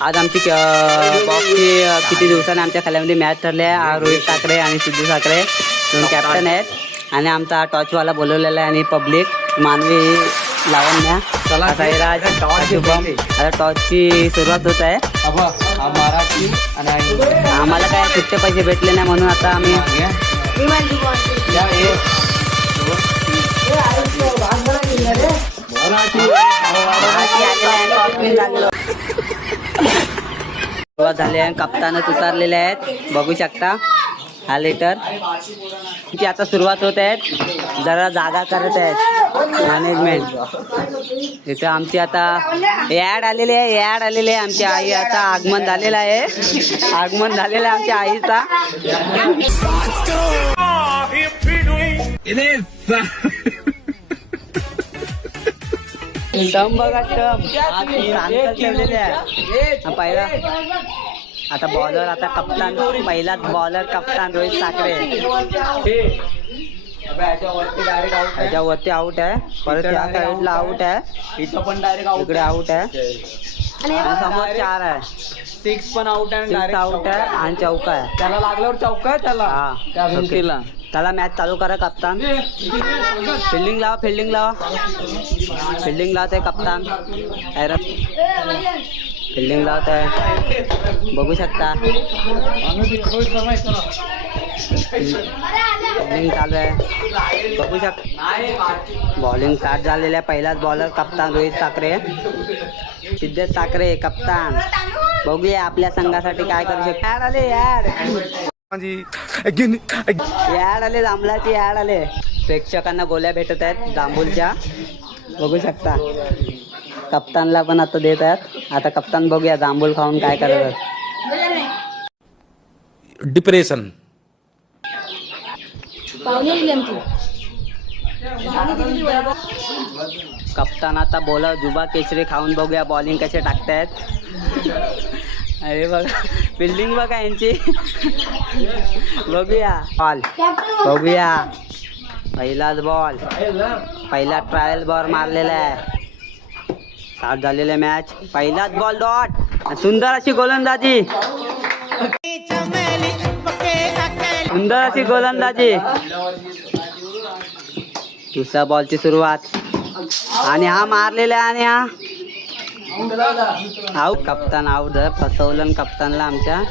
आज आमची बॉक्सची किती दिवसांनी आमच्या खाल्यामध्ये मॅच ठरली आहे. रोहित ठाकरे आणि सिद्धू ठाकरे दोन कॅप्टन आहेत आणि आमचा टॉर्चवाला बोलवलेला आहे आणि पब्लिक मानवी लावण्या साईराज शुभम. आता टॉर्चची सुरुवात होत आहे. मराठी आणि आम्हाला काय सुट्टे पैसे भेटले नाही म्हणून आता आम्ही सुरुवात झाली आहे. कप्तानच उतारलेले आहेत बघू शकता. हा लेटर ची आता सुरुवात होत आहेत. जरा जागा करत आहेत मॅनेजमेंट. इथं आमची आता ॲड आलेली आहे. ॲड आलेली आहे. आमची आई आता आगमन झालेलं आहे. आगमन झालेलं आहे आमच्या आईचा. टम बघा टम ठेवलेले आहे. पहिला आता बॉलर आता कप्तान पहिलाच बॉलर कप्तान रोहित ठाकरे. त्याच्यावरती आउट आहे. परत त्या साईडला आउट आहे. इथं पण डायरेक्ट इकडे आउट आहे. समोर 4 आहे. 6 पण आउट आहे. 6 आउट आहे आणि चौका आहे. त्याला लागल्यावर चौका आहे त्याला. हा त्याला मॅच चालू करा कप्तान. फिल्डिंग लावा. फिल्डिंग लावा. फिल्डिंग लावते कप्तान. फिल्डिंग लावत आहे बघू शकता. फिल्डिंग चालू आहे बघू शकता. बॉलिंग स्टार्ट झालेलं आहे. पहिलाच बॉलर कप्तान रोहित ठाकरे. सिद्धेश ठाकरे कप्तान. बघूया आपल्या संघासाठी काय करू शकतो. ॲड आले ॲड आले जांभळाची ॲड आले. प्रेक्षकांना गोळ्या भेटत आहेत जांभूलच्या बघू शकता. कप्तानला पण आता देत आहेत. आता कप्तान बघूया जांभूल खाऊन काय करत. डिप्रेशन कप्तान आता बोला जुबा केशरी खाऊन बघूया बॉलिंग कसे टाकतायत. अरे बघा फिल्डिंग बघा यांची. बघूया बॉल बघूया. पहिलाच बॉल पहिला ट्रायल बॉल मारलेला आहे. स्टार्ट झालेला मॅच. पहिलाच बॉल डॉट. सुंदर अशी गोलंदाजी. सुंदर अशी गोलंदाजी. दुसऱ्या बॉलची सुरुवात आणि हा मारलेला आहे आणि हा आऊट. कप्तान आऊट झाला. फसवलं कप्तानला आमच्या.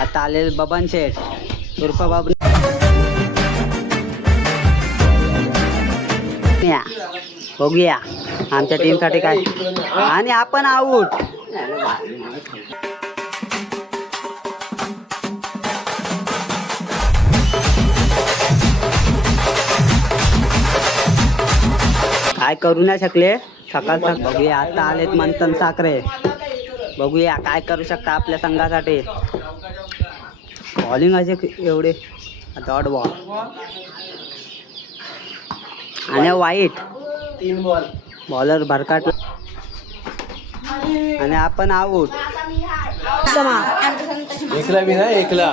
आता आलेले बबन शेठ उर्फ बाबू. बघूया आमच्या टीमसाठी काय. आणि आपण आऊट. काय करू नाही शकले सकाळ. बघूया आता आलेत मंथन साखरे. बघूया काय करू शकता आपल्या संघासाठी. बॉलिंग असे एवढे डॉट बॉल आणि वाईट. 3 बॉल. बॉलर भरकाट आणि आपण आऊट. एकला मी ना एकला.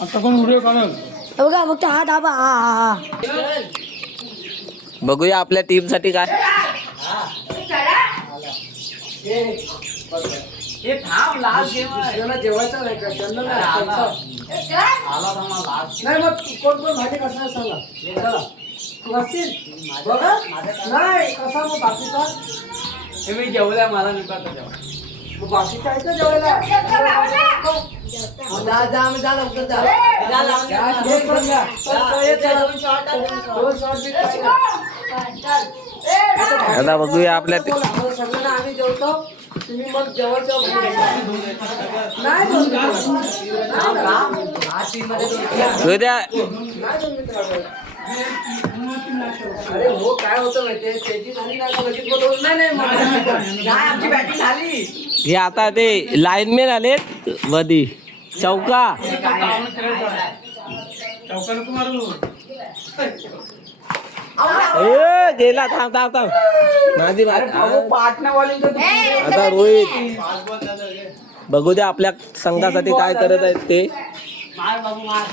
आता कोण व्हिडिओ काढल बघा फक्त हा दाबा. हा बघूया आपल्या टीम साठी काय. हे थांब लास्ट जेवायचं नाही का. नाही मग कोण भाजी कसं सांगा. तू असतील बघा नाही कसा मग बाकीचा. हे मी जेवल्या मला नाही करता जेव्हा बाकीचा आहे का जेवायला. जा आम्ही जा लवकर जा. आता बघूया आपल्या सगळ्यांना आम्ही जेवतो. तुम्ही मग जेवायचं नाही. अरे हो काय होतं माहितीये त्याची झाली ना लगेच बोलवलं. नाही आमची बॅटिंग झाली. हे आता ते लाईनमॅन आले वधी. चौका गेला. थांब थांब थांब माझी आता रोहित. बघू द्या आपल्या संघासाठी काय करत आहेत ते. मार बाबू मार.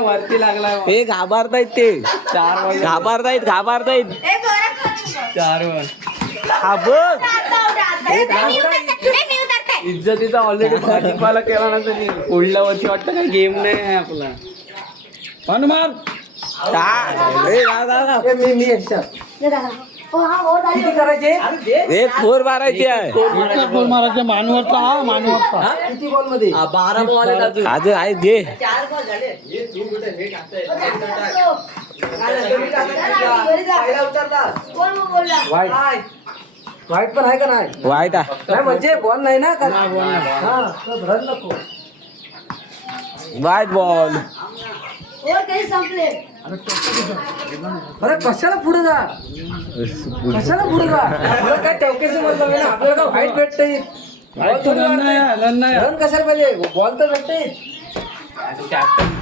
वरती लागलाय हे घाबरतायत ते घाबरतायत चार वर हा बघ इज्जतीचा ऑलरेडी भाजीपाला केला ना त्यांनी पुढल्या वर्षी वाटतं काय गेम नाही आहे आपला पण मार मी याच्यात किती करायचे एक फोर मारायची आहे बॉल मारायचे मानवरचा हा मानवरचा किती बॉल मध्ये 12 बॉल आहेत अजून अजून आहे घे 4 बॉल झाले. वाईट पण आहे का नाही वाईट आहे नाही म्हणजे बॉल नाही ना का हा तर रन नको वाईट बॉल संपले अरे कशाला पुढे जा कशाला पुढे जा आपल्याला काय चौकशी मतलब आहे ना आपल्याला काय वाईट भेटते रन कशाला पाहिजे बॉल तर भेटते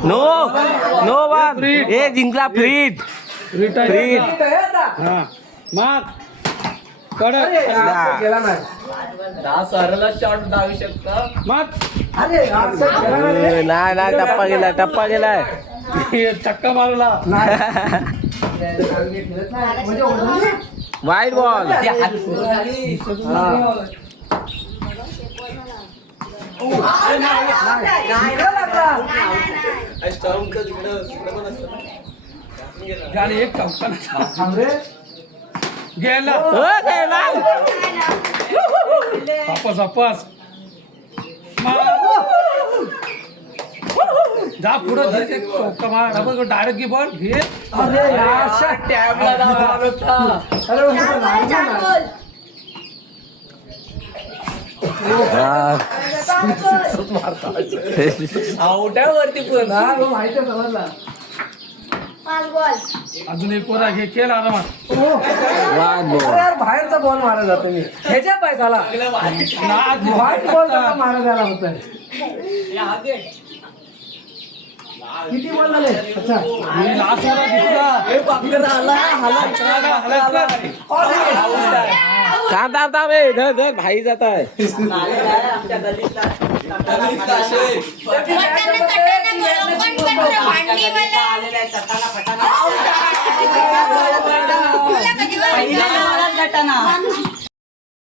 नो नो वन हे जिंकला फ्रीट फ्रीट गेला नाही सरला शॉट धावू शकता अरे नाही नाही टप्पा गेलाय चक्का मारला वाईट बॉल एक चौका गेला वापस जा पुढं चौका मार डायरेक्ट की बॉल घे आउट आहे वरती पूर्ण माहिती समजला अजून एक वर घे केला आरामात यार बाहेरचा बॉल मारा जातो मी ह्याच्या पायथाला व्हाईट बॉल मारा जायला होत किती बॉल झाले अच्छा लास्ट धर भाई जात आहे आमच्या गल्लीतला आलेला आहे चटाना फटाना. पहिल्या गटाना